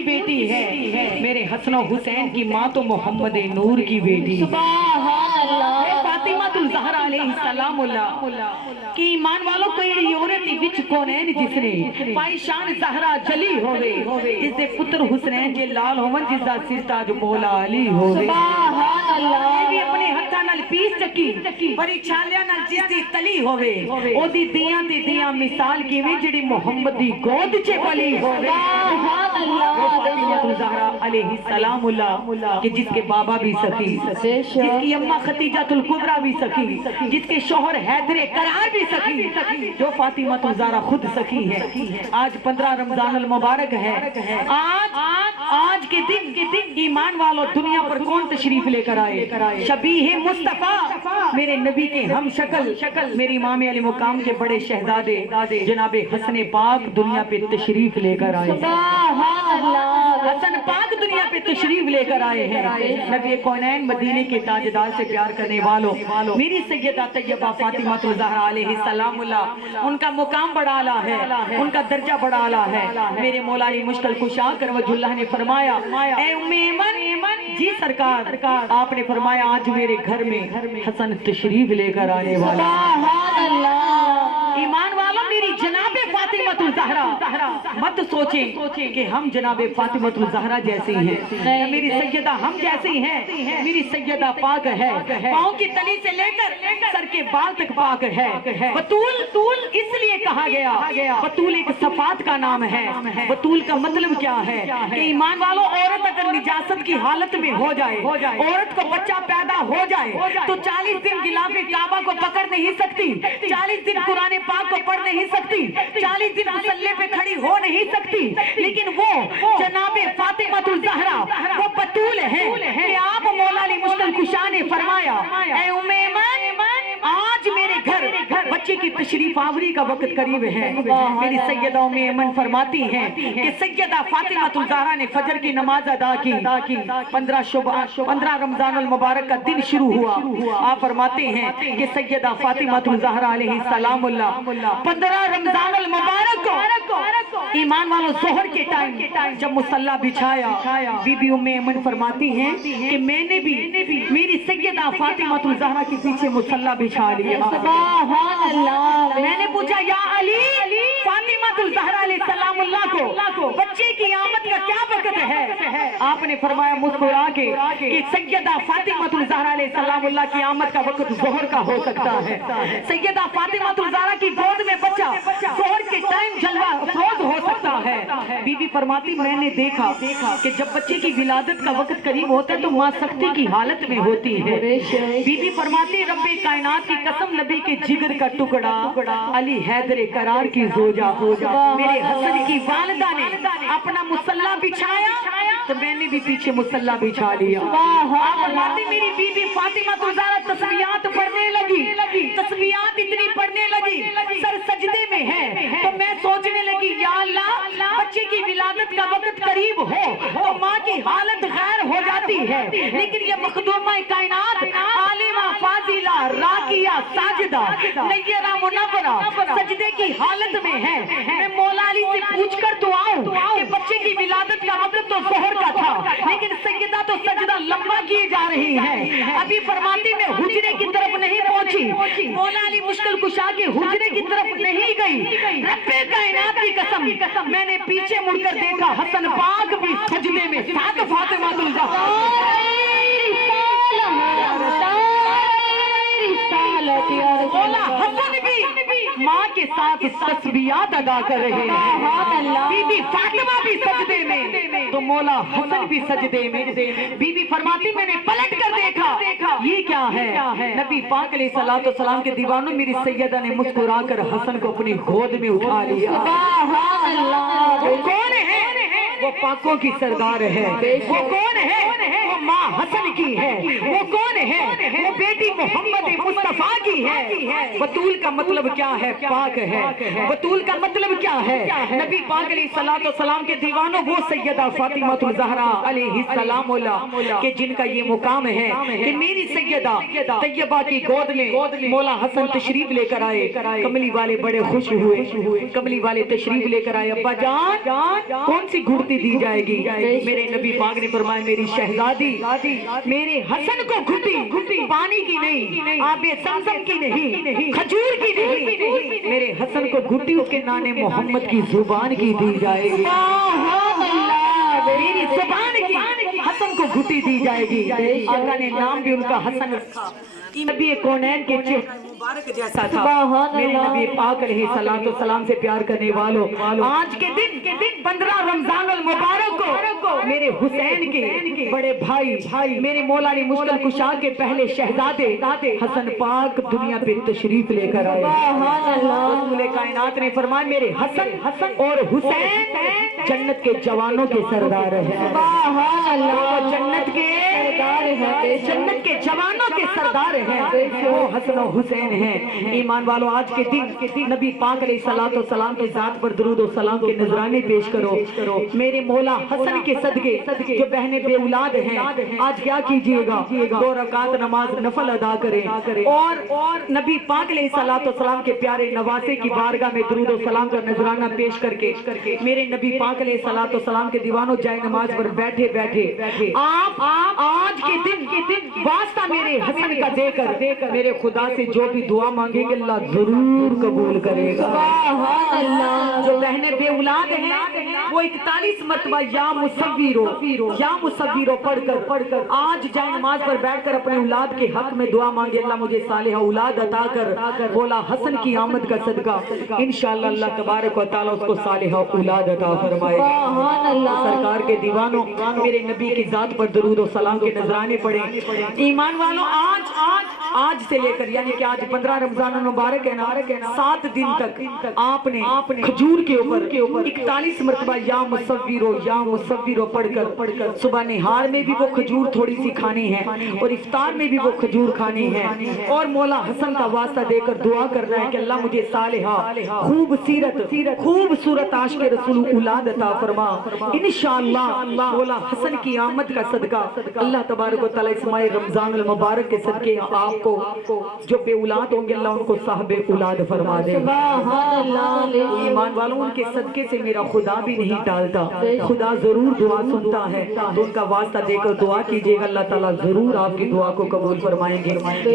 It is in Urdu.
کی بیٹی ہے، میرے حسن و حسین کی ماں تو محمد نور کی بیٹی ہے۔ فاطمہ الزہرا علیہ السلام اللہ کی ایمان والوں کو یہ عورت وچ کونین جس نے پائی شان زہرا جلی ہوئے، جس دے پتر حسنین جے لال ہوون، جس دا سر تاج مولا علی ہوئے۔ یہ بھی اپنے ہتھاں نال پیس چکی بڑی چھالیاں نال جس دی تلی ہوئے، او دی دیاں تے دیاں مثال کیویں جڑی محمد دی گود چ پلی ہوئے۔ فاطمہ الزہرا علیہ السلام اللہ کہ جس کے بابا بھی سخی، جس کی اماں خدیجہ الکبریٰ بھی سخی، جس کے شوہر حیدر کرار بھی سخی، جو فاطمہ الزہرا خود سخی ہے۔ آج 15 رمضان المبارک ہے۔ آج کے دن ایمان والوں دنیا پر کون تشریف لے کر آئے؟ شبیہ مصطفیٰ، میرے نبی کے ہم شکل، میری امام علی مقام کے بڑے شہزادے جناب حسن پاک دنیا پہ تشریف لے کر آئے۔ حسن پاک دنیا پہ تشریف لے کر آئے ہیں۔ نبی کونین مدینے کے تاجدار سے پیار کرنے والوں، میری سیدہ طیبہ فاطمہ الزہرا علیہ السلام اللہ، ان کا مقام بڑا اعلیٰ ہے، ان کا درجہ بڑا اعلیٰ ہے۔ میرے مولا علی مشکل کشا کر وجہ اللہ نے فرمایا، اے ام ایمن جی سرکار، آپ نے فرمایا آج میرے گھر میں حسن تشریف لے کر آنے والا۔ ایمان والوں، میری جناب فاطمہ الزہرا مت سوچیں کہ ہم جناب فاطمہ الزہرا جیسی ہیں، میری سیدہ ہم جیسی ہیں۔ میری سیدہ پاک ہے، پاؤں کی تلی سے لے کر سر کے بال تک پاک ہے۔ بطول اس لیے کہا گیا، بطول ایک صفات کا نام ہے۔ بطول کا مطلب کیا ہے کہ ایمان والوں، عورت اگر نجاست کی حالت میں ہو جائے، عورت کو بچہ پیدا ہو جائے تو 40 دن غلاف کعبہ کو پکڑ نہیں سکتی، 40 دن قرآن پاک کو پڑھ نہیں سکتی، 40 دن مصلی پہ کھڑی ہو نہیں سکتی، لیکن وہ جناب فاطمہ الزہرا وہ بطول ہے کہ آپ مولا علی مشکل کشا نے فرمایا، اے ام ایمن آج میرے گھر بچے کی تشریف آوری کا وقت قریب ہے۔ میری سیدہ ام ایمن فرماتی ہیں کہ سیدہ فاطمہ الزہرا نے فجر کی نماز ادا کی، 15 رمضان المبارک کا دن شروع ہوا۔ آپ فرماتے ہیں کہ سیدہ فاطمہ الزہرا علیہ السلام اللہ 15 رمضان المبارک کو ایمان والوں ظہر کے ٹائم جب مصلی بچھایا، بی بی ام ایمن فرماتی ہیں کہ میں نے بھی میری سیدہ فاطمہ الزہرا کے پیچھے مصلی بچھا لیا۔ میں نے پوچھا، یا علی، فاطمہ الزہرا علیہ السلام اللہ کو بچے کی آمد کا کیا وقت ہے؟ آپ نے فرمایا مسکرا کے کہ سیدہ فاطمہ الزہرا علیہ السلام اللہ کی آمد کا وقت ظہر کا ہو سکتا ہے۔ سیدہ فاطمہ الزہرا کی گود میں بچہ ظہر کے ٹائم جلوہ افروز ہو سکتا ہے۔ بی بی فرماتی میں نے دیکھا کہ جب بچے کی ولادت کا وقت قریب ہوتا ہے تو ماں سختی کی حالت میں ہوتی ہے۔ بی بی فرماتی رب کائنات کی قسم، نبی کے جگر کا ٹکڑا علی حیدر کرار کی زوجہ میرے حسن کی والدہ نے اپنا مصلی بچھایا تو میں نے بھی پیچھے مصلی بچھا لیا۔ فرماتی میری بی بی فاطمہ الزہرا تسبیحات پڑھنے لگی، تسبیحات اتنی پڑھنے لگی، سر سجدے میں ہے تو میں سوچنے لگی، یا اللہ بچے کی ولادت کا وقت قریب ہو تو ماں کی حالت غیر ہو جاتی ہے، لیکن یہ مخدومہ کائنات عالمہ فاضلہ راکیہ ساجدہ نیرہ منورہ سجدے کی حالت میں ہے۔ میں مولا علی سے پوچھ کر تو آؤں کہ بچے کی ولادت کا وقت تو ظہر کا تھا، لیکن سیدہ تو سجدہ لمبا کیے جا رہی ہے۔ ابھی فرماتی میں حجرے کی طرف نہیں پہنچی، مولا علی مشکل کشا کے حجرے کی طرف نہیں گئی، رب کائنات کی قسم میں نے پیچھے مڑ کر دیکھا، حسن پاک بھی سجدے میں ساتھ فاطمہ الزہرا مولا حسن بھی ماں کے ساتھ تسبیحات ادا کر رہے ہیں۔ بی بی فاطمہ بھی سجدے میں تو مولا حسن بھی سجدے میں۔ بی بی فرماتی میں نے پلٹ کر دیکھا، یہ کیا ہے؟ نبی پاک علیہ السلام کے دیوانوں، میری سیدہ نے مسکرا کر حسن کو اپنی گود میں اٹھا لیا۔ وہ کون ہے؟ وہ پاکوں کی سردار ہے۔ وہ کون ہے؟ وہ ماں حسن کی ہے۔ وہ کون ہے؟ وہ بیٹی محمد مصطفیٰ کی ہے۔ بطول کا مطلب کیا ہے؟ پاک ہے۔ بطول کا مطلب کیا ہے؟ نبی پاک علیہ السلام کے دیوانوں، وہ سیدہ فاطمہ الزہرا علیہ السلام اللہ کہ جن کا یہ مقام ہے کہ میری سیدہ طیبہ کی گود میں مولا حسن تشریف لے کر آئے۔ کملی والے بڑے خوش ہوئے، کملی والے تشریف لے کر آئے۔ ابا جان کون سی گھڑتی دی جائے گی۔ میرے نبی پاک نے فرمایا میری شہزادی میرے حسن کو گھٹی پانی کی نہیں، آب زمزم کی نہیں، کھجور کی نہیں، میرے حسن کو گھٹی اس کے نان محمد کی زبان کی دی جائے گی۔ میری زبان کی حسن کو گھٹی دی جائے گی۔ آقا نے نام بھی ان کا حسن رکھا۔ نبی کونین کے چہرہ مبارک جیسا تھا۔ میرے نبی پاک علیہ الصلوۃ والسلام سے پیار کرنے والوں، آج کے دن 15 رمضان المبارک کو میرے حسین کے بڑے بھائی میرے مولا علی مشکل کشا کے پہلے شہزادے حسن پاک دنیا پہ تشریف لے کر آئے۔ رسول کائنات نے فرمایا میرے حسن اور حسین جنت کے جوانوں کے سردار ہیں، جنت کے جوانوں کے سردار ہیں، وہ حسن و حسین ہیں۔ ایمان والو آج کے دن نبی پاک علیہ الصلوۃ والسلام کی ذات پر درود و سلام کے نذرانے پیش کرو۔ میرے مولا حسن کے صدقے جو بہنیں بے اولاد ہیں آج کیا کیجئے گا، 2 رکعت نماز نفل ادا کریں اور نبی پاک علیہ الصلوۃ والسلام کے پیارے نواسے کی بارگاہ میں درود و سلام کا نذرانہ پیش کر کے میرے نبی پاک علیہ الصلوۃ والسلام کے دیوانوں جائے نماز پر بیٹھے آپ آج کے دن واسطہ میرے حسن کا دے کر میرے خدا سے جو بھی دعا مانگیں گے اللہ ضرور قبول کرے گا۔ جو بہنیں بے اولاد ہیں وہ 41 مرتبہ یا مصویرو پڑھ کر آج جائے نماز پر بیٹھ کر اپنے اولاد کے حق میں دعا مانگے، اللہ مجھے صالحہ اولاد عطا کر، بولا حسن کی آمد کا صدقہ انشاءاللہ اللہ تبارک و تعالیٰ اس کو صالحہ اولاد عطا فرمائے گا۔ سرکار کے دیوانوں میرے نبی کی ذات پر درود و سلام کے نذرانے پڑھیں۔ ایمان والوں آج سے لے کر یعنی کہ آج 15 رمضان المبارک ہے نا، 7 دن تک آپ نے کھجور کے اوپر 41 مرتبہ یا مصویرو پڑھ کر صبح نہار میں بھی وہ کھجور تھوڑی سی کھانی ہے اور افطار میں بھی وہ کھجور کھانی ہے اور مولا حسن کا واسطہ دے کر دعا کرنا ہے کہ اللہ مجھے صالحہ خوبصورت عاشق رسول اولاد عطا فرما۔ انشاءاللہ مولا حسن کی آمد کا صدقہ اللہ تبارک و تعالیٰ اس ماہ رمضان المبارک کے صدقے آپ کو جو بے اولاد ہوں گے اللہ ان کو صاحب اولاد فرما دے۔ ایمان والوں ان کے صدقے سے میرا خدا بھی نہیں ٹالتا، خدا ضرور دعا سنتا ہے، تو ان کا واسطہ دے کر دعا کیجئے گا، اللہ تعالیٰ ضرور آپ کی دعا کو قبول فرمائیں گے۔